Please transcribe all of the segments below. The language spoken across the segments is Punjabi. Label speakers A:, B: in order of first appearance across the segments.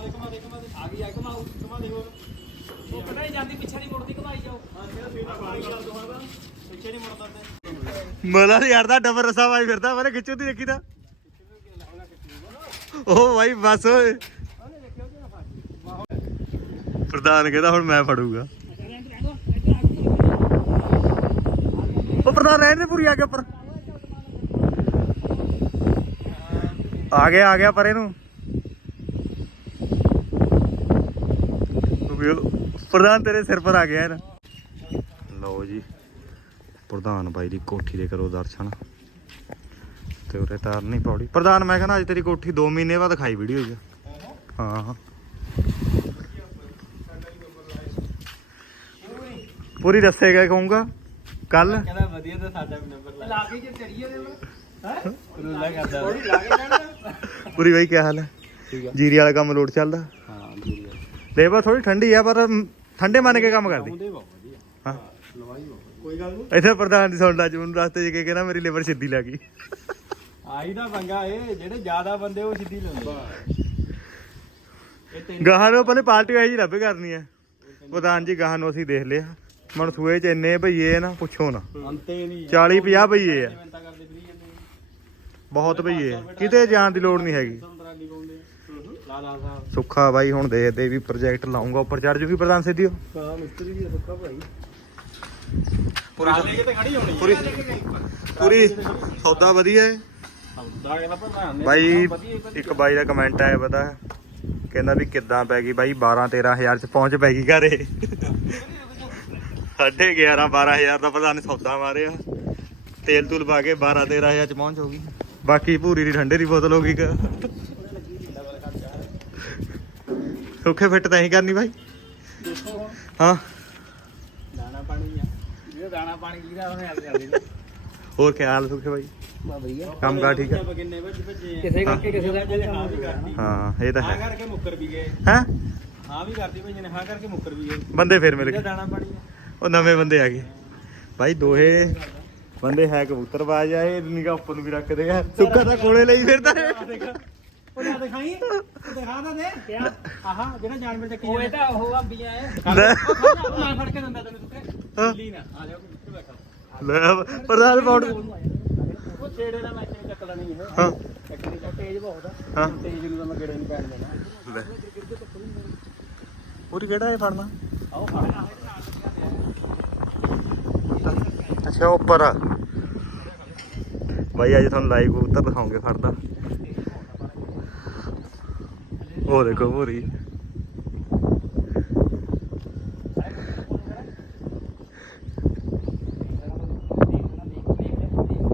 A: ਦੇ ਕਮਾ ਦੇ ਕਮਾ ਦੇ ਆ ਗਈ ਆ ਕਮਾ ਕਮਾ ਦੇ ਹੋਰ। ਉਹ ਪਤਾ ਹੀ ਜਾਂਦੀ ਪਿੱਛੇ ਨਹੀਂ ਮੁੜਦੀ ਕਮਾਈ ਜਾਓ। ਹਾਂ ਜਿਹੜਾ ਸੇਵਾ ਪਾਣੀ ਕਰ ਦੋ ਹਾਂ ਪਿੱਛੇ ਨਹੀਂ ਮੁੜਦਾ ਤੇ
B: ਮਲਾ ਯਾਰ ਦਾ ਡਬਲ ਰਸਾ ਵਾਈ ਫਿਰਦਾ ਮੈਨੇ ਖਿੱਚੂ ਦੀ ਦੇਖੀ ਤਾਂ। ਉਹ ਭਾਈ ਬਸ ਓਏ। ਪ੍ਰਧਾਨ ਕਹਿੰਦਾ ਹੁਣ ਮੈਂ ਫੜੂਗਾ। ਉਹ ਪ੍ਰਧਾਨ ਰਹਿਣ ਦੇ ਪੂਰੀ ਆ ਗਿਆ ਉੱਪਰ। ਆ ਗਿਆ ਆ ਗਿਆ ਪਰੇ ਨੂੰ ਵੀ ਉਹ ਪ੍ਰਧਾਨ ਤੇਰੇ ਸਿਰ ਪਰ ਆ ਗਿਆ ਯਾਰ ਲਓ ਜੀ ਪ੍ਰਧਾਨ ਬਾਈ ਦੀ ਕੋਠੀ ਦੇ ਕਰੋ ਦਰਸ਼ਨ। ਤੇ ਉਰੇ ਤਾਰ ਨਹੀਂ ਪੌੜੀ। ਪ੍ਰਧਾਨ ਮੈਂ ਕਹਿੰਦਾ ਅੱਜ ਤੇਰੀ ਕੋਠੀ 2 ਮਹੀਨੇ ਬਾਅਦ ਖਾਈ ਵੀਡੀਓ ਚ ਹਾਂ ਪੂਰੀ ਦੱਸੇਗਾ ਕਹੂੰਗਾ। ਕੱਲ।
A: ਕਹਿੰਦਾ ਵਧੀਆ ਤਾਂ ਸਾਡਾ ਵੀ ਨੰਬਰ ਲਾ। ਲਾ ਕੇ ਜੇ ਚੜੀਏ ਦੇ ਹੈ? ਰੂਲਾ ਕਰਦਾ।
B: ਪੂਰੀ ਬਾਈ ਕੀ ਹਾਲ ਹੈ?
A: ਠੀਕ ਆ।
B: ਜੀਰੀ ਵਾਲਾ ਕੰਮ ਲੋਡ ਚੱਲਦਾ।
A: ਹਾਂ।
B: ਲੇਬਰ ਥੋੜੀ ਠੰਡੀ ਆ ਪਰ ਠੰਡੇ ਮੰਨ ਕੇ ਕੰਮ ਕਰਦੀ।
A: ਉਹਦੇ ਬਹੁਤ ਵਧੀਆ।
B: ਹਾਂ।
A: ਲਵਾਈ ਬਹੁਤ ਕੋਈ ਗੱਲ ਨਹੀਂ
B: ਇੱਥੇ ਪ੍ਰਧਾਨ ਦੀ ਸੁਣ ਲਾ ਜੂਨ ਰਸਤੇ 'ਚ ਕੇ ਕਹਿੰਦਾ ਮੇਰੀ ਲੇਬਰ ਸਿੱਧੀ ਲੱਗ ਗਈ।
A: ਆਈ ਦਾ ਪੰਗਾ ਇਹ ਜਿਹੜੇ ਜ਼ਿਆਦਾ ਬੰਦੇ ਉਹ ਸਿੱਧੀ ਇਹ ਤਿੰਨ
B: ਗਾਹਾਂ ਨੂੰ ਪਹਿਲੇ ਪਾਰਟੀ ਆਈ ਜੀ ਲੱਭੇ ਕਰਨੀ ਹੈ ਪ੍ਰਧਾਨ ਜੀ ਗਾਹਾਂ ਨੂੰ ਅਸੀਂ ਦੇਖ ਲਿਆ। ਮਨਸੂਏ 'ਚ ਇੰਨੇ ਭਈਏ ਨਾ ਪੁੱਛੋ ਨਾ।
A: ਅੰਤੇ ਨਹੀਂ
B: 40 50 ਭਈਏ ਆ।
A: ਮਿੰਤਾ ਕਰਦੇ ਫਰੀ ਜਾਂਦੇ
B: ਬਹੁਤ ਭਈਏ ਆ। ਕਿਤੇ ਜਾਣ ਦੀ ਲੋੜ ਨਹੀਂ ਹੈਗੀ।
A: ਸੰਤਰਾ ਕੀ ਪਾਉਂਦੇ ਲਾ ਲਾ ਸਾਹਿਬ।
B: ਸੁੱਖਾ ਬਾਈ ਹੁਣ ਦੇਖਦੇ ਵੀ ਪ੍ਰੋਜੈਕਟ ਲਾਉਂਗਾ ਉੱਪਰ ਚੜ ਜੂਗੀ ਪ੍ਰਧਾਨ ਸਿੱਧੀ ਉਹ।
A: ਕਾ ਮਿਸਤਰੀ ਵੀ ਸੁੱਕਾ ਭਾਈ। ਪੂਰੀ ਕਿਤੇ ਖੜੀ ਹੋਣੀ
B: ਪੂਰੀ ਪੂਰੀ ਸੌਦਾ ਵਧੀਆ ਹੈ
A: ਦਾ ਕਹਿੰਦਾ ਪ੍ਰਧਾਨ
B: ਬਾਈ ਇੱਕ ਬਾਈ ਦਾ ਕਮੈਂਟ ਆਇਆ ਪਤਾ। ਕਹਿੰਦਾ ਵੀ ਕਿੱਦਾਂ ਪੈ ਗਈ ਬਾਈ 12 13000 ਚ ਪਹੁੰਚ ਪੈ ਗਈ ਘਰੇ। ਸਾਢੇ 11 12000 ਦਾ ਪ੍ਰਧਾਨ ਸੌਦਾ ਮਾਰਿਆ। ਤੇਲ ਤੂਲ ਪਾ ਕੇ 12 13000 ਚ ਪਹੁੰਚ ਹੋ ਗਈ। ਬਾਕੀ ਭੂਰੀ ਦੀ ਠੰਡੇ ਦੀ ਬੋਤਲ ਹੋ ਗਈ ਕ ਸੁੱਖੇ ਫਿੱਟ ਤਾਂ ਹੀ ਕਰਨੀ ਬਾਈ।
A: ਦੇਖੋ ਹੁਣ।
B: ਹਾਂ।
A: ਦਾਣਾ ਪਾਣੀ ਆ। ਜਿਹੜਾ ਦਾਣਾ ਪਾਣੀ ਕਿਹਦਾ ਉਹਨੇ ਅੱਜ ਕਰ ਦੇਣਾ
B: ਹੋਰ ਖਿਆਲ ਸੁੱਖੇ ਬਾਈ?
A: ਬਾ ਵਧੀਆ।
B: ਕੰਮ ਕਾਰ ਠੀਕ ਆ?
A: ਕਿੰਨੇ ਵਜੇ ਭੱਜੇ ਆ?
C: ਕਿਸੇ ਕਰਕੇ ਕਿਸੇ ਦਾ ਕੋਈ
A: ਹਾਂ ਵੀ
B: ਹਾਂ ਇਹ ਤਾਂ
A: ਹਾਂ।
B: ਹੈ
A: ਕਰਕੇ ਮੁੱਕਰ ਵੀ ਗਏ।
B: ਹੈ?
A: ਹਾਂ ਵੀ ਕਰਤੀ ਭਈ ਨੇ ਹਾਂ ਕਰਕੇ ਮੁੱਕਰ ਵੀ ਗਏ।
B: ਬੰਦੇ ਫੇਰ ਮਿਲ
A: ਜਿਹੜਾ
B: ਗਏ।
A: ਦਾਣਾ ਪਾਣੀ ਆ?
B: ਉਹ ਨਵੇਂ ਬੰਦੇ ਆ ਗਏ। ਭਾਈ ਦੋਹੇ ਬੰਦੇ ਹੈ ਕਬੂਤਰਬਾਜ਼ ਆ ਇਹ ਨਿਗਾ ਉੱਪਰ ਨੂੰ ਵੀ ਰੱਖਦੇ ਆ। ਸੁੱਕਾ ਤਾਂ ਕੋਲੇ ਲਈ ਫਿਰਦਾ। ਹੈ
A: ਉਹ ਜਾ ਦਿਖਾਈ? ਉਹ ਦਿਖਾ ਦਾ ਦੇ। ਕਿਆ? ਆਹਾ ਜਿਹੜਾ ਜਾਨਵਰ ਚੱਕੀ
C: ਉਹ ਇਹ ਤਾਂ ਉਹ ਅੰਬੀਆਂ ਐ।
B: ਲੈ।
A: ਮੈਂ ਫੜ ਕੇ ਦਿੰਦਾ ਤੈਨੂੰ ਸੁੱਕੇ
B: ਹਾਂ।
A: ਲੀ ਨਾ ਆ ਜਾ ਕਿੱਥੇ ਬੈਠਾ।
B: ਲੈ ਪ੍ਰਧਾਨ ਪੌੜ
A: ਉਹ ਛੇੜੇ ਦਾ ਮੈਂ ਇੱਥੇ ਚੱਕਦਾ ਨਹੀਂ ਇਹ।
B: ਹਾਂ।
A: ਚੱਕਣੀ ਤਾਂ ਤੇਜ਼ ਬਹੁਤ ਆ।
B: ਹਾਂ।
A: ਤੇਜ਼ ਨੂੰ ਤਾਂ ਮੈਂ ਗੇੜੇ ਨਹੀਂ ਪੈਣ ਦੇਣਾ।
B: ਲੈ। ਪੂਰੀ ਕਿਹੜਾ ਫੜਨਾ?
A: ਆਓ ਫੜ।
B: ਅੱਛਾ ਉੱਪਰ ਆ। ਭਾਈ ਅੱਜ ਤੁਹਾਨੂੰ ਲਾਈਵ ਕਬੂਤਰ ਦਿਖਾਉਂਗੇ ਫੜਦਾ। ਉਹ ਦੇਖੋ, ਪੂਰੀ।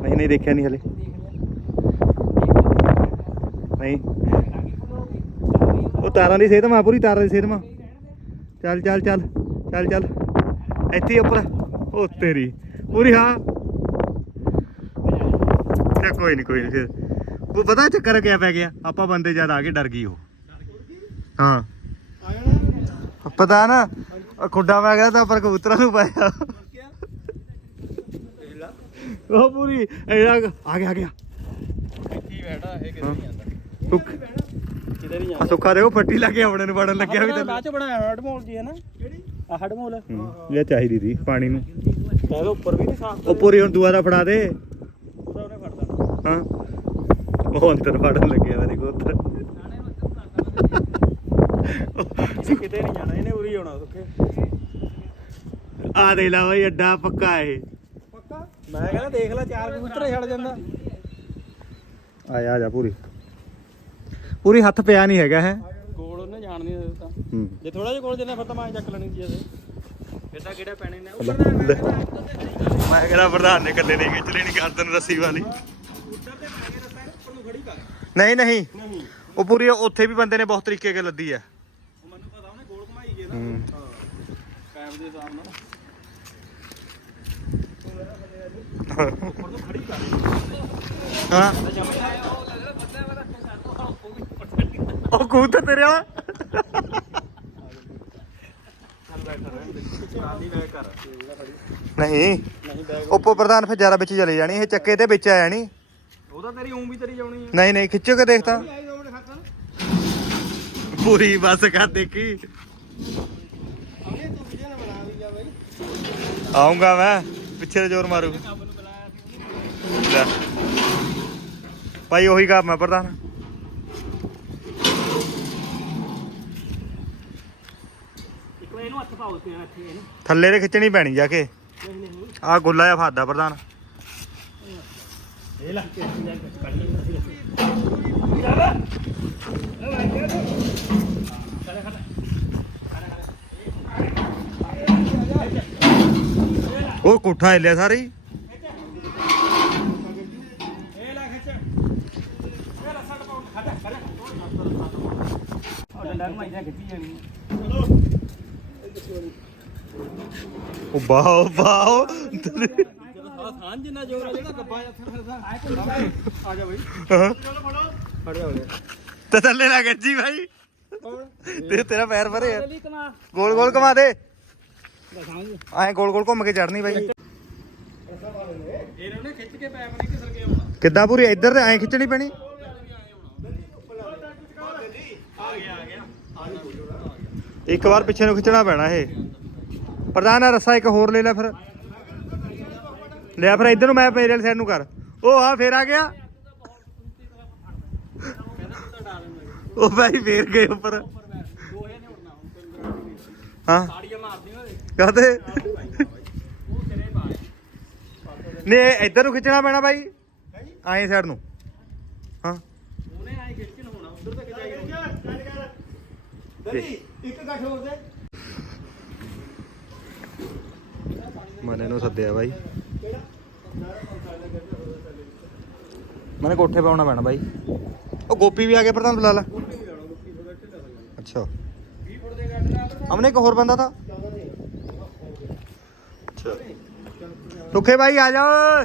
B: ਨਹੀਂ ਨਹੀਂ ਦੇਖਿਆ ਨਹੀਂ ਹਲੇ। ਨਹੀਂ। ਉਹ ਤਾਰਾਂ ਦੀ ਸਿਹਤ ਮਾ, ਪੂਰੀ ਤਾਰਾਂ ਦੀ ਸਿਹਤ ਮਾ। ਚੱਲ ਚੱਲ ਚੱਲ ਚੱਲ ਚੱਲ। ਇੱਥੇ ਉੱਪਰ। ਉਹ ਤੇਰੀ। ਪੂਰੀ ਹਾਂ। ਚੱਲ, ਕੋਈ ਨਹੀਂ ਕੋਈ ਨਹੀਂ ਫਿਰ। ਉਹ ਪਤਾ ਚੱਕਰ ਕਿਆ ਪੈ ਗਿਆ? ਆਪਾਂ ਬੰਦੇ ਜਦ ਆ ਕੇ ਡਰ ਗਈ ਉਹ। ਹਾਂ। ਪਤਾ ਨਾ ਉਹ ਖੁੱਡਾ ਪੈ ਗਿਆ ਤਾਂ ਪਰ ਕਬੂਤਰਾਂ ਨੂੰ ਪਾਇਆ। ਉਹ ਪੂਰੀ ਇਹਦਾ ਆ ਗਿਆ ਆ ਗਿਆ
A: ਇੱਥੇ ਬੈਠਾ ਇਹ ਕਿਤੇ ਨਹੀਂ ਜਾਂਦਾ
B: ਸੁੱਖ।
A: ਕਿਤੇ ਨਹੀਂ
B: ਆ ਸੁੱਖਾ ਦੇਖੋ ਫੱਟੀ ਲਾ ਕੇ ਆਪਣੇ ਨੂੰ ਵੜਨ ਲੱਗਿਆ ਵੀ
A: ਬਾਅਦ ਚ ਬਣਾਇਆ ਹੜਮੋਲ ਜੀ ਹੈ ਨਾ? ਕਿਹੜੀ? ਆ ਹੜਮੋਲ।
B: ਤਾਂ ਇਹ ਚਾਹੀਦੀ ਸੀ ਪਾਣੀ ਨੂੰ।
A: ਇਹਦੇ ਉੱਪਰ ਵੀ ਨਹੀਂ ਸਾਫ਼
B: ਉਹ ਪੂਰੀ ਹੁਣ ਦੁਆਰਾ ਫੜਾ ਦੇ।
A: ਉਹਦਾ ਉਹਨੇ ਫੜਦਾ।
B: ਹਾਂ। ਉਹ ਅੰਦਰ ਫੜਨ ਲੱਗਿਆ ਮੇਰੇ ਕੋਲ।
A: ਕਿਤੇ ਨਹੀਂ ਜਾਣਾ ਇਹਨੇ ਉਰੀ ਆਉਣਾ ਸੁੱਕੇ
B: ਆ ਦੇ ਲਾ ਬਈ ਅੱਡਾ ਪੱਕਾ ਇਹ।
A: ਪੱਕਾ? ਮੈਂ ਕਹਿੰਦਾ ਦੇਖ ਲੈ ਚਾਰ ਕਬੂਤਰ ਛੱਡ ਜਾਂਦਾ।
B: ਆ ਜਾ ਆ ਜਾ ਪੂਰੀ। ਪੂਰੀ ਹੱਥ ਪਿਆ ਨਹੀਂ ਹੈਗਾ ਹੈ
A: ਕੋਲ ਉਹਨੇ ਜਾਣ ਨਹੀਂ ਦਿੱਤਾ। ਜੇ ਥੋੜਾ ਜਿਹਾ ਕੋਲ ਜੰਨਾ ਫਿਰ ਤਾਂ ਮੈਂ ਚੱਕ ਲੈਣੀ ਸੀ ਇਹਦੇ। ਫਿਰ ਤਾਂ ਕਿਹੜਾ ਪੈਣੇ ਨੇ
B: ਲੈ, ਲੈ। ਮੈਂ ਕਹਿੰਦਾ ਪ੍ਰਧਾਨ ਨੇ ਇਕੱਲੇ ਨਹੀਂ ਖਿੱਚ ਲੈਣੀ ਗਰਦਨ ਰੱਸੀ ਵਾਲੀ।
A: ਉੱਧਰ ਤੇ ਪਾ ਕੇ ਰਸਤਾ ਉੱਪਰ ਨੂੰ ਖੜੀ ਕਰ।
B: ਨਹੀਂ ਨਹੀਂ।
A: ਨਹੀਂ।
B: ਉਹ ਪੂਰੀ ਉੱਥੇ ਵੀ ਬੰਦੇ ਨੇ ਬਹੁਤ ਤਰੀਕੇ ਕੇ ਲੱਦੀ ਆ
A: ਉਹ ਮੈਨੂੰ ਪਤਾ ਉਹਨੇ ਗੋਲ ਘੁਮਾਈ ਗਏ ਨਾ
B: ਹੂੰ।
A: ਦੇ ਹਿਸਾਬ ਨਾਲ
B: ਹਾਂ ਉਹ ਤੇਰੇ ਨਹੀਂ। ਉੱਪਰ ਪ੍ਰਧਾਨ ਫਿਰ ਜ਼ਿਆਦਾ ਵਿੱਚ ਚਲੇ ਜਾਣੀ ਇਹ ਚੱਕੇ ਤੇ ਵਿੱਚ ਆ ਜਾਣੀ
A: ਉਹਦਾ ਤੇਰੀ ਉਂ ਵੀ ਤੇਰੀ ਜਾਉਣੀ ਹੈ
B: ਨਹੀਂ ਨਹੀਂ ਖਿੱਚੋ ਕੇ ਦੇਖ ਤਾਂ ਪੂਰੀ ਬੱਸ ਕਰ ਦੇਖੀ।
A: ਅਗੇ ਤੂੰ ਵੀਡੀਓ ਨਾ ਬਣਾ ਲਈ ਜਾ ਬਾਈ
B: ਆਉਂਗਾ ਮੈਂ ਪਿੱਛੇ ਤੇ ਜ਼ੋਰ ਮਾਰੂ ਲੈ। ਭਾਈ ਉਹੀ ਕੰਮ ਹੈ ਪ੍ਰਧਾਨ। ਥੱਲੇ ਦੇ ਖਿੱਚਣੀ ਪੈਣੀ ਜਾ ਕੇ। ਆ ਗੋਲਾ ਜਿਹਾ ਫਾਦਾ ਪ੍ਰਧਾਨ।
C: ਇਹ ਲਾ ਕੇ ਜਾ ਕੇ ਕੱਢ ਲਈ ਚੱਲ ਇਹ ਲੈ ਕੇ ਚੱਲ ਖੜਾ
B: ਉਹ ਕੋਠਾ ਹਿੱਲਿਆ ਸਾਰੇ ਹੀ।
A: ਇਹ ਲੈ ਖਿੱਚ
C: ਉਹ
B: ਬਾਓ ਬਾਓ
A: ਜਦੋਂ ਜਿੰਨਾ ਜ਼ੋਰ ਆ ਜਿਹੜਾ ਗੱਬਾ ਆ ਜਾ ਬਾਈ ਚਲੋ ਫੜੋ ਫੜ ਜਾ
B: ਤੇ ਥੱਲੇ ਨਾ ਗੱਜੀ ਭਾਈ। ਤੇ ਤੇਰਾ ਪੈਰ ਭਰੇ ਗੋਲ ਗੋਲ ਘੁਮਾ ਦੇ। ਐਂ ਗੋਲ ਗੋਲ ਘੁੰਮ ਕੇ ਚੜਨੀ ਬਾਈ।
A: ਇਹਨਾਂ ਨੇ ਖਿੱਚ ਕੇ ਪੈਪ ਨਹੀਂ ਕਿਸਰ ਕੇ ਆਉਣਾ
B: ਕਿੱਦਾਂ ਪੂਰੀ ਇੱਧਰ ਤੇ ਖਿੱਚਣੀ ਪੈਣੀ? ਇੱਕ ਵਾਰ ਪਿੱਛੇ ਨੂੰ ਖਿੱਚਣਾ ਪੈਣਾ ਇਹ। ਪ੍ਰਧਾਨ ਆ, ਰੱਸਾ ਇੱਕ ਹੋਰ ਲੈ ਲੈ ਫਿਰ। ਲਿਆ ਫਿਰ ਇੱਧਰ ਨੂੰ, ਮੈਂ ਮੇਰੇ ਵਾਲੀ ਸਾਈਡ ਨੂੰ ਕਰ। ਉਹ ਆ ਫੇਰ ਆ ਗਿਆ। ਉਹ ਭਾਈ ਫੇਰ ਗਏ ਉੱਪਰ। ਹਾਂ।
A: ਪਾਏ
B: ਨੇ ਇੱਧਰ ਨੂੰ ਖਿੱਚਣਾ ਪੈਣਾ ਬਾਈ। ਐਂ ਸਾਈਡ ਨੂੰ। ਹਾਂ।
A: ਉਹਨੇ ਆਏ ਖਿੱਚ ਨੂੰ ਹੋਣਾ ਉਧਰ ਤੱਕ ਜਾਏਗਾ ਦਲੀ ਇੱਕ ਗੱਠ ਹੋਰ ਦੇ
B: ਮਨੇ ਨੂੰ ਸੱਦਿਆ ਬਾਈ। ਮਨੇ ਕੋਠੇ ਪਾਉਣਾ ਪੈਣਾ ਬਾਈ। ਉਹ ਗੋਪੀ ਵੀ ਆ ਗਿਆ ਪ੍ਰਧਾਨ ਬੁਲਾ ਲਾ। ਅੱਛਾ।
A: 20 ਫੁੱਟ ਦੇ ਗੱਠ ਨਾਲ
B: ਅਮਨੇ ਇੱਕ ਹੋਰ ਬੰਦਾ ਥਾ ਅੱਛਾ। ਸੁਖੇ ਭਾਈ ਆ ਜਾਓ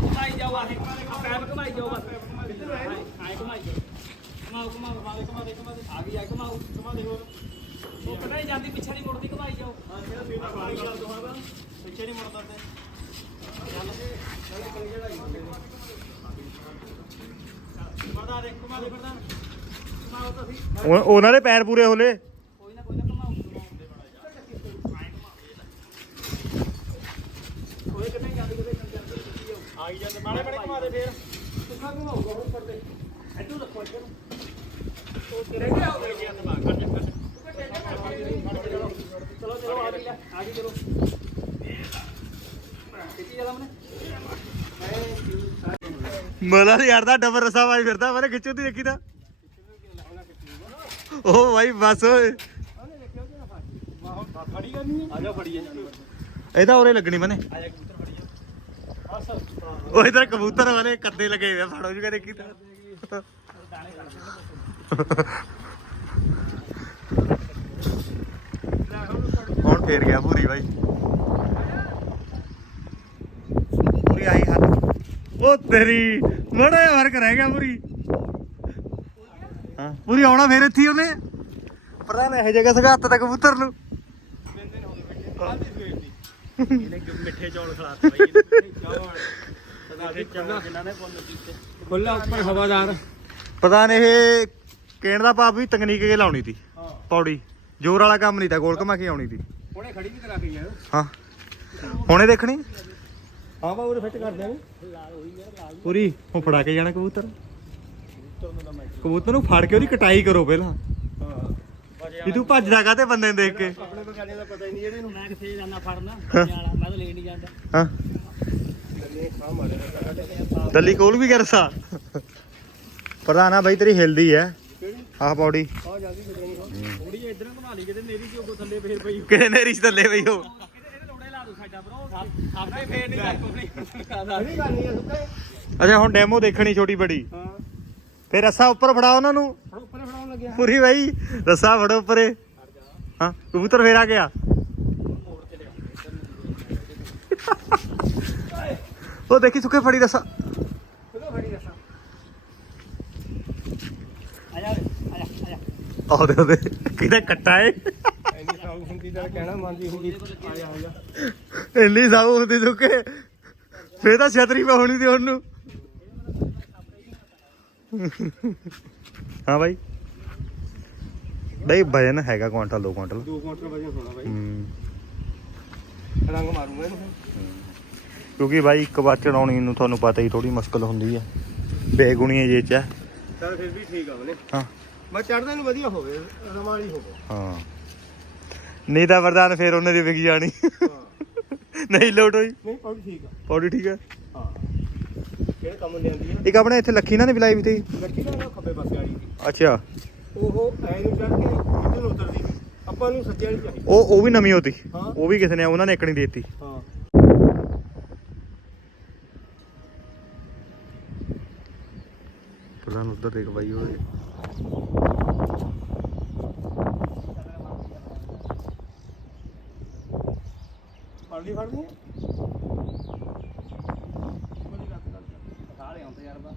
C: ਘਮਾਈ ਜਾਓ ਆਹੇ ਪੈਪ ਘਮਾਈ ਜਾਓ ਬਸ ਆਏ ਘਮਾਈ ਜਾਓ ਘਮਾਓ ਘਮਾਓ ਘਮਾਓ ਘਮਾਓ ਦੇ ਆ ਗਈ ਆ ਘਮਾਓ ਘਮਾਓ ਦੇ ਉਹ ਪਤਾ ਹੀ ਜਾਂਦੀ ਪਿੱਛੇ ਨਹੀਂ ਮੁੜਦੀ ਘਮਾਈ ਜਾਓ
A: ਹਾਂ ਜਿਹੜਾ ਸੇਵਾ ਪਾਣੀ ਵਾਲਾ ਦੋਹਾਂ ਪਿੱਛੇ ਨਹੀਂ ਮੁੜਦਾ ਤੇ ਮਰਦਾ ਦੇਖ ਕੁਮਾ ਦੇ ਫਿਰਦਾ ਕੁਮਾ ਤਾਂ ਸੀ
B: ਉਹ- ਉਹਨਾਂ ਦੇ ਪੈਰ ਪੂਰੇ ਹੋਲੇ
C: ਕੋਈ ਨਾ ਕੋਈ ਨਾ ਘਮਾਓ
A: ਕੋਈ ਕਿਤੇ ਜਾਂਦੀ ਕਿਤੇ ਜਾਂਦੀ ਆਈ ਜਾਂਦੇ ਮਾੜੇ ਮਾੜੇ ਘੁਮਾ ਦੇ ਫੇਰ ਕਿੰਨਾ ਘੁਮਾਊਗਾ ਹੁਣ ਕਰਦੇ
C: ਇੱਧਰ ਰੱਖੋ ਇੱਧਰ
A: ਉਹ ਤੇਰੇ ਕਿਆ ਹੋ ਗਿਆ ਦਿਮਾਗ ਕੱਢ ਕੱਢ
C: ਚਲੋ ਚਲੋ ਆ ਗਈ ਲੈ ਆ ਗਈ ਚਲੋ ਕਿੱਥੇ ਚੱਲਾਂ ਮਨੇ
B: ਮਲਾ ਯਾਰ ਦਾ ਡਬਲ ਰਸਾ ਭਾਈ ਫਿਰਦਾ, ਮੈਨੇ ਖਿੱਚੋ ਦੀ ਦੇਖੀ ਤਾਂ। ਉਹ ਭਾਈ ਬਸ ਓਏ।
A: ਫੜੀ ਕਰਨੀ ਆ ਜਾ ਫੜੀਏ
B: ਇਹਦਾ ਉਰੇ ਲੱਗਣੀ ਮਨੇ।
A: ਆ ਜਾ ਕਬੂਤਰ ਫੜੀਏ ਬਸ
B: ਉਹ ਇਧਰ ਕਬੂਤਰ ਵਾਲੇ ਕੱਦੇ ਲੱਗੇ ਹੋਏ ਫੜੋ ਜੂਗਾ ਦੇਖੀ ਤਾਂ। ਹੁਣ ਫੇਰ ਗਿਆ ਪੂਰੀ ਬਾਈ। ਪੂਰੀ ਆਈ ਹੱਥ। ਉਹ ਤੇਰੀ, ਮੜਾ ਜਿਹਾ ਰਹਿ ਗਿਆ ਪੂਰੀ ਹਾਂ। ਪੂਰੀ ਆਉਣਾ ਫੇਰ ਇੱਥੇ ਹੀ ਉਹਨੇ। ਪਤਾ ਨਹੀਂ ਇਹ ਜਗ੍ਹਾ ਸਗਾ ਤੱਕ ਕਬੂਤਰ ਨੂੰ।
A: ਇਹਨੇ ਮਿੱਠੇ ਚੌਲ ਖਿਲਾਤੇ ਬਾਈ ਇਹਨੇ ਚੌਲ ਖੁੱਲਾ ਉੱਪਰ ਹਵਾਦਾਰ।
B: ਪਤਾ ਨਹੀਂ ਇਹ ਕਹਿਣ ਦਾ ਭਾਵ ਵੀ ਤਕਨੀਕ ਕੇ ਲਾਉਣੀ ਸੀ।
A: ਹਾਂ।
B: ਪੌੜੀ। ਜ਼ੋਰ ਵਾਲਾ ਕੰਮ ਨਹੀਂ ਤਾਂ ਗੋਲ ਘਮਾ ਕੇ ਆਉਣੀ ਸੀ।
A: ਉਹਨੇ ਖੜੀ ਵੀ ਕਰਾ ਕੇ ਯਾਰ
B: ਹਾਂ। ਹੁਣੇ ਦੇਖਣੀ?
A: ਹਾਂ ਬਾ ਉਹਨੇ ਫਿੱਟ ਕਰ ਦੇਣੀ
B: ਪੂਰੀ। ਹੁਣ ਫੜਾ ਕੇ ਜਾਣਾ ਕਬੂਤਰ। ਕਬੂਤਰ ਨੂੰ ਫੜ ਕੇ ਉਹਦੀ ਕਟਾਈ ਕਰੋ ਪਹਿਲਾਂ। ਵੀ ਤੂੰ ਭੱਜਦਾ ਕਾਤੇ ਬੰਦੇ ਨੂੰ ਦੇਖ ਕੇ?
A: ਆਪਣੇ ਬਗਾਨੇ ਦਾ ਪਤਾ ਹੀ ਨਹੀਂ ਜਿਹੜੇ ਨੂੰ
C: ਮੈਂ ਕਿੱਥੇ ਜਾਣਾ ਫੜਨਾ? ਮੈਂ ਤਾਂ ਲੈ ਨਹੀਂ ਜਾਂਦਾ।
B: ਹਾਂ। ਦੱਲੀ ਕੋਲ ਵੀ ਕਰਸਾ। ਪ੍ਰਧਾਨ ਬਾਈ ਤੇਰੀ ਹਿਲਦੀ ਐ। ਆਹ ਪੌੜੀ।
A: ਆ ਜਾਂਦੀ ਕਿਤੇ ਥੋੜੀ ਜਿਹੀ ਇਧਰ ਘੁਮਾ ਲਈ ਕਿਤੇ ਨੇਰੀ ਚੋਂ ਥੱਲੇ ਫੇਰ ਪਈ
B: ਕਿਹਨੇ ਨੇ ਰਿਸ਼ ਥੱਲੇ ਬਈ ਉਹ ਅੱਛਾ, ਹੁਣ ਡੈਮੋ ਦੇਖਣੀ ਛੋਟੀ ਬੜੀ।
A: ਹਾਂ
B: ਫੇਰ ਰੱਸਾ ਉੱਪਰ ਫੜਾ ਉਹਨਾਂ ਨੂੰ।
A: ਹੁਣ ਉੱਪਰ ਫੜਾਉਣ ਲੱਗਿਆ
B: ਪੂਰੀ ਬਾਈ, ਰੱਸਾ ਫੜੋ ਉੱਪਰੇ। ਹਾਂ, ਕਬੂਤਰ ਫੇਰ ਆ ਗਿਆ। ਉਹ ਦੇਖੀ ਸੁੱਕੇ ਫੜੀ ਰੱਸਾ
A: ਕਿਦੋਂ ਫੜੀ ਦੱਸਾਂ
C: ਆ ਜਾ ਆ ਜਾ ਆ ਜਾ
B: ਉਹਦੇ ਉਹਦੇ ਕਿਤੇ ਕੱਟਾ ਏ?
A: ਐਨੀ ਸਾਊ ਹੁੰਦੀ ਤਾਂ ਕਹਿਣਾ ਮੰਨਦੀ ਹੁੰਦੀ ਆ ਜਾ ਆ ਜਾ
B: ਇੰਨੀ ਸਾਊ ਹੁੰਦੀ ਸੁੱਕੇ ਫੇਰ ਤਾਂ ਛਤਰੀ ਪਾ ਹੋਣੀ ਸੀ ਉਹਨੂੰ। ਹਾਂ ਬਾਈ। ਬਈ ਵਜਨ ਹੈਗਾ ਕੁਆਂਟਲ 2 ਕੁਆਂਟਲ।
A: 2 ਕੁਆਂਟਲ ਵਜਨ ਹੋਣਾ ਬਾਈ।
B: ਹੂੰ।
A: ਰੰਗ ਮਾਰੂੰਗਾ ਇਹਨੂੰ
B: ਕਿਉਂਕਿ ਬਾਈ ਇੱਕ ਵਾਰ ਚੜਾਉਣੀ ਨੂੰ ਤੁਹਾਨੂੰ ਪਤਾ ਹੀ ਥੋੜੀ ਮੁਸ਼ਕਲ ਹੁੰਦੀ ਆ। ਬੇਗੁਣੀ ਜੇ ਚ।
A: ਚਲ ਫਿਰ ਵੀ ਠੀਕ ਆ ਉਹਨੇ
B: ਹਾਂ।
A: ਬਸ ਚੜਦਾ ਨੂੰ ਵਧੀਆ ਹੋਵੇ ਰਮਾਲੀ ਹੋਵੇ।
B: ਹਾਂ। ਨਹੀਂ ਤਾਂ ਵਰਦਾਨ ਫੇਰ ਉਹਨੇ ਦੀ ਵਿਕ ਜਾਣੀ। ਨਹੀਂ ਲੋਟ ਹੋਈ?
A: ਨਹੀਂ ਪੌੜੀ ਠੀਕ ਆ।
B: ਪੌੜੀ ਠੀਕ ਹੈ
A: ਹਾਂ। ਕਿਹੜੇ ਕੰਮ ਲਿਆਂਦੀ ਆ?
B: ਇੱਕ ਆਪਣੇ ਇੱਥੇ ਲੱਖੀ ਨਾ ਨੇ ਵੀ ਤੇ।
A: ਗੱਡੀ ਦਾ ਉਹ ਖੱਬੇ ਪਾਸੇ ਸੀ।
B: ਅੱਛਾ।
A: ਉਹ ਐ ਨੂੰ ਚੜ ਕੇ ਇੱਧਰ ਨੂੰ ਉਤਰਦੀ ਸੀ। ਆਪਾਂ ਨੂੰ ਸੱਜੇ ਵਾਲੀ ਚਾਹੀਦੀ।
B: ਉਹ ਉਹ ਵੀ ਨਵੀਂ ਹੋਤੀ। ਉਹ ਵੀ ਕਿਸੇ ਨੇ ਉਹਨਾਂ ਨੇ ਇੱਕਣੀ ਦੇਤੀ।
A: ਹਾਂ।
B: ਪ੍ਰਧਾਨ ਉੱਧਰ ਦੇਖ ਬਾਈ ਹੋਏ
A: ਪਰਲੀ ਫੜਨੀ
C: ਸਾਰੇ ਆਉਂਦੇ ਯਾਰ ਬਾ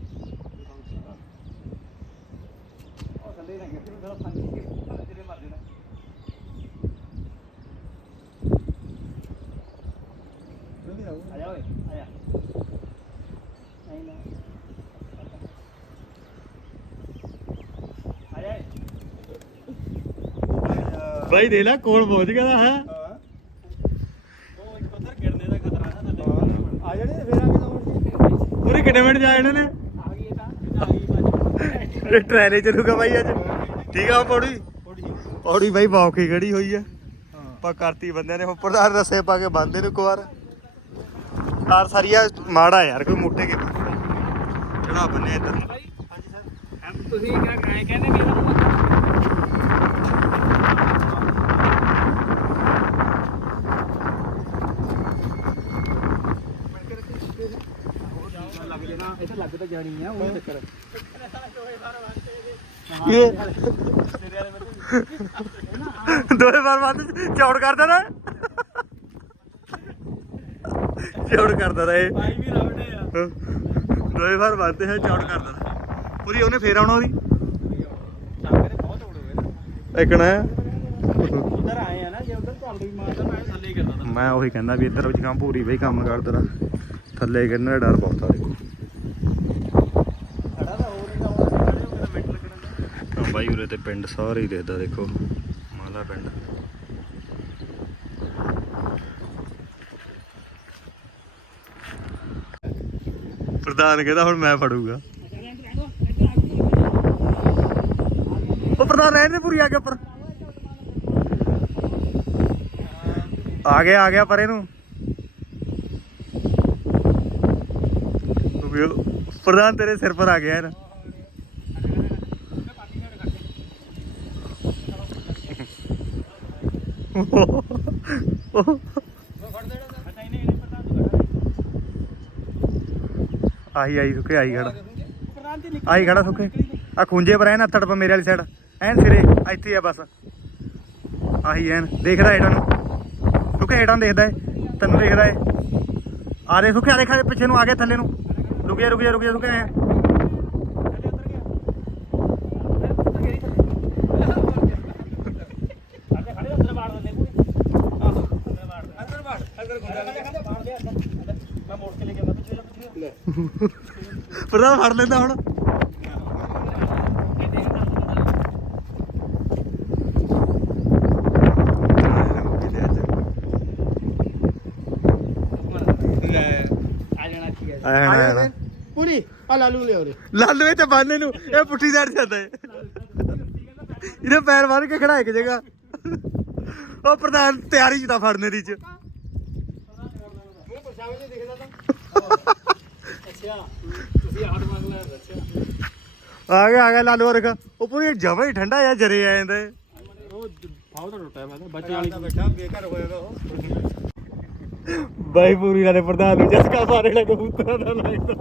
C: ਉਹ ਥੱਲੇ ਨਾ ਗਿਰ ਮੇਰਾ ਫੰਦੀ ਤੇਰੇ ਮਰ ਦੇਣਾ ਆ ਜਾ ਓਏ ਆ ਜਾ ਨਹੀਂ ਨਾ ਆ ਜਾ
B: ਬਾਈ ਦੇ ਲੈ ਕੋਲ ਪਹੁੰਚ ਗਿਆ ਹੈ
A: ਹਾਂ।
C: ਉਹ ਇੱਕ ਉਧਰ ਗਿਰਨੇ ਦਾ ਖਤਰਾ ਹੈ। ਥੱਲੇ
A: ਆ ਜਾਣੇ ਫੇਰ ਆ ਕੇ ਲਾਉਣਗੇ
B: ਪੂਰੇ ਕਿੰਨੇ ਮਿੰਟ ਜਾਏ ਇਹਨਾਂ ਨੇ?
C: ਆ ਗਈ ਇਹ ਤਾਂ ਆ ਗਈ ਬਾਜੀ
B: ਟ੍ਰੈਲੇ ਚੱਲੂਗਾ ਬਾਈ ਅੱਜ। ਠੀਕ ਆ ਪੌੜੀ?
A: ਪੌੜੀ
B: ਬਾਈ ਬੌਖੀ ਖੜੀ ਹੋਈ ਆ।
A: ਹਾਂ
B: ਆਪਾਂ ਕਰਤੀ ਬੰਦਿਆਂ ਨੇ ਉੱਪਰ ਦਾ ਰਸੇ ਪਾ ਕੇ ਬੰਦੇ ਨੂੰ ਇੱਕ ਵਾਰ। ਤਾਰ ਸਾਰੀਆ ਮਾੜਾ ਯਾਰ ਕੋਈ ਮੁੱਟੇ ਕੇ ਚੜਾ ਬੰਨੇ ਇੱਧਰ।
C: ਤੁਸੀਂ ਕਿਆ ਕਰਾਏ ਕਹਿੰਦੇ ਮੇਰਾ ਲੱਗ ਜਾਣਾ ਇੱਥੇ ਲੱਗ ਤਾਂ ਜਾਣੀ ਆ ਉਹ ਚੱਕਰ
B: ਇਹ ਦੋਏ ਵਾਰ ਬਾਅਦ ਚੌੜ ਕਰਦਾ ਨਾ। ਚੌੜ ਕਰਦਾ ਰਹੇ
C: ਭਾਈ ਵੀ ਰਵੜੇ ਆ।
B: ਦੋਏ ਵਾਰ ਬਾਅਦ ਹੈ ਚੌੜ ਕਰਦਾ ਪੂਰੀ ਉਹਨੇ ਫੇਰ ਆਉਣਾ ਉਹਦੀ। ਇਕਣਾ
C: ਉਧਰ ਆਏ ਆ ਨਾ ਜੇ ਉਧਰ ਚੱਲਦੀ ਮਾਰਦਾ ਮੈਂ ਥੱਲੇ ਹੀ ਕਰਦਾ।
B: ਮੈਂ ਉਹੀ ਕਹਿੰਦਾ ਵੀ ਇੱਧਰ ਜਗ੍ਹਾ ਪੂਰੀ ਬਈ ਕੰਮ ਕਰਦਾ ਥੱਲੇ ਕਿੰਨਾ ਦਾ ਡਰ ਬਹੁਤ ਆ ਦੇਖੋ
C: ਖੜਾ ਤਾਂ ਹੋਰ ਨਹੀਂ ਆਉਣਾ ਖੜੇ ਹੋ ਕੇ ਮਿੰਟ ਲੱਗਣਾ
B: ਉਰੇ ਤੇ ਪਿੰਡ ਸਾਰੇ ਹੀ ਦੇਖਦਾ ਦੇਖੋ, ਮਾਲਾ ਪਿੰਡ। ਪ੍ਰਧਾਨ ਕਹਿੰਦਾ ਹੁਣ ਮੈਂ ਫੜੂਗਾ। ਉਹ ਪ੍ਰਧਾਨ ਰਹਿਣ ਦੇ ਪੂਰੀ ਆ ਕੇ ਉੱਪਰ। ਆ ਗਿਆ ਆ ਗਿਆ ਪਰੇ ਨੂੰ ਪ੍ਰਧਾਨ ਤੇਰੇ ਸਿਰ ਪਰ ਆ ਗਿਆ ਯਾਰ ਆਹੀ ਆਈ ਸੁੱਕੇ ਆਈ ਖੜਾ। ਆਈ ਖੜਾ ਸੁੱਕੇ ਆ ਖੁੰਝੇ ਪਰ ਐਨ ਹੱਥੜ ਪਾ ਮੇਰੇ ਵਾਲੀ ਸਾਈਡ ਐਨ ਸਿਰੇ ਇੱਥੇ ਆ ਬਸ। ਆਹੀ ਐਨ ਦੇਖਦਾ ਹੇਠਾਂ ਨੂੰ। ਸੁੱਕੇ ਨੂੰ ਦੇਖਦਾ ਏ। ਤੈਨੂੰ ਦੇਖਦਾ ਏ। ਆ ਦੇ ਸੁੱਕੇ ਆ ਦੇ ਖੜੇ ਪਿੱਛੇ ਨੂੰ ਆ ਗਿਆ ਥੱਲੇ ਨੂੰ। ਰੁਕ ਜਾ ਰੁਕ ਜਾ ਰੁਕ ਜਾ ਸੁੱਕੇ ਆਇਆ
C: ਖੜੇ ਅੰਦਰ ਬਾੜ ਦਿੰਦੇ ਪੂਰੀ ਆਹੋ ਅੰਦਰ ਬਾੜ ਦੇ ਅੰਦਰ ਬਾੜ ਅੰਦਰ ਗੁੰਡਾ ਮੈਂ ਮੋੜ ਕੇ ਲੈ ਕੇ ਮੈਂ ਪਿੱਛੇ ਜਾ ਪਿੱਛੇ
B: ਪ੍ਰਧਾਨ ਫੜ ਲੈਂਦਾ ਹੁਣ।
C: ਹੈ
B: ਆਇਆ ਨਾ।
A: ਪੂਰੀ ਆ ਲਾਲੂ ਲਿਆਓ ਰੇ।
B: ਲਾਲੂ ਇਹ ਤੇ ਬਾਨੇ ਨੂੰ ਇਹ ਪੁੱਠੀ ਸਾਈਡ ਜਾਂਦਾ ਏ। ਇਹਨੇ ਪੈਰ ਮਾਰ ਕੇ ਖੜਾ ਇੱਕ ਜਗ੍ਹਾ। ਉਹ ਪ੍ਰਧਾਨ ਤਿਆਰੀ ਚ ਤਾਂ ਫੜਨੇ ਦੀ ਚ
A: ਮੂੰਹ ਪਰਛਾਵੇਂ ਜੇ ਦਿਖਦਾ ਤਾਂ
C: ਅੱਛਾ ਤੁਸੀਂ ਆਟ ਮੰਗ ਲਿਆ ਅੱਛਾ।
B: ਆ ਗਿਆ ਆ ਗਿਆ ਲਾਲੂ ਵਰਗਾ ਉਹ ਪੂਰੀ ਜਮਾ ਹੀ ਠੰਡਾ ਆ ਜਰੇ ਆ ਜਾਂਦਾ ਏ।
C: ਉਹ ਫਾਉ ਤਾਂ ਟੁੱਟਿਆ ਮੈਂ ਬੱਚੇ
A: ਬੱਚੇ ਵਾਲੀ ਦਾ ਬੈਠਾ ਬੇਘਰ ਹੋਏਗਾ ਉਹ
B: ਬਾਈ ਪੂਰੀ ਵਾਲੇ ਪ੍ਰਧਾਨ ਨੂੰ ਜਸਕਾ ਮਾਰੇ ਲੈ ਕਬੂਤਰਾਂ ਦਾ ਲੱਗਦਾ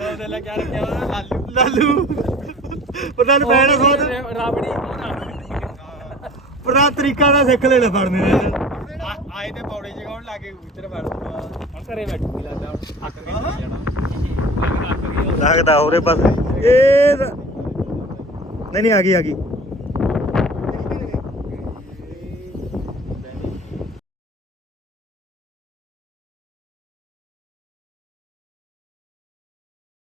C: ਉਹਦੇ ਲੈ ਕੇ ਰੱਖਿਆ ਉਹਦਾ ਲਾਲੂ
B: ਲਾਲੂ ਪ੍ਰਧਾਨ ਪੈਣ ਖੋਦ
C: ਰਾਬੜੀ
B: ਪ੍ਰਧਾਨ ਤਰੀਕਾ ਦਾ ਸਿੱਖ ਲੈਣਾ ਫੜਨੇ ਦਾ
A: ਆਏ ਤੇ ਪੌੜੇ ਜਗਾਉਣ ਲੱਗੇ ਕਬੂਤਰ ਵੜ ਦੂਗਾ
C: ਹੁਣ ਘਰੇ ਬੈਠੂਗੀ ਲੱਗਦਾ ਹੁਣ ਅੱਕ ਕੇ ਨਹੀਂ ਜਾਣਾ। ਲੱਗਦਾ ਅੱਕ ਗਈ ਉਹ।
B: ਲੱਗਦਾ ਉਹਦੇ ਪਾਸੇ। ਇਹ ਨਹੀਂ ਨਹੀਂ ਆ ਗਈ ਆ ਗਈ।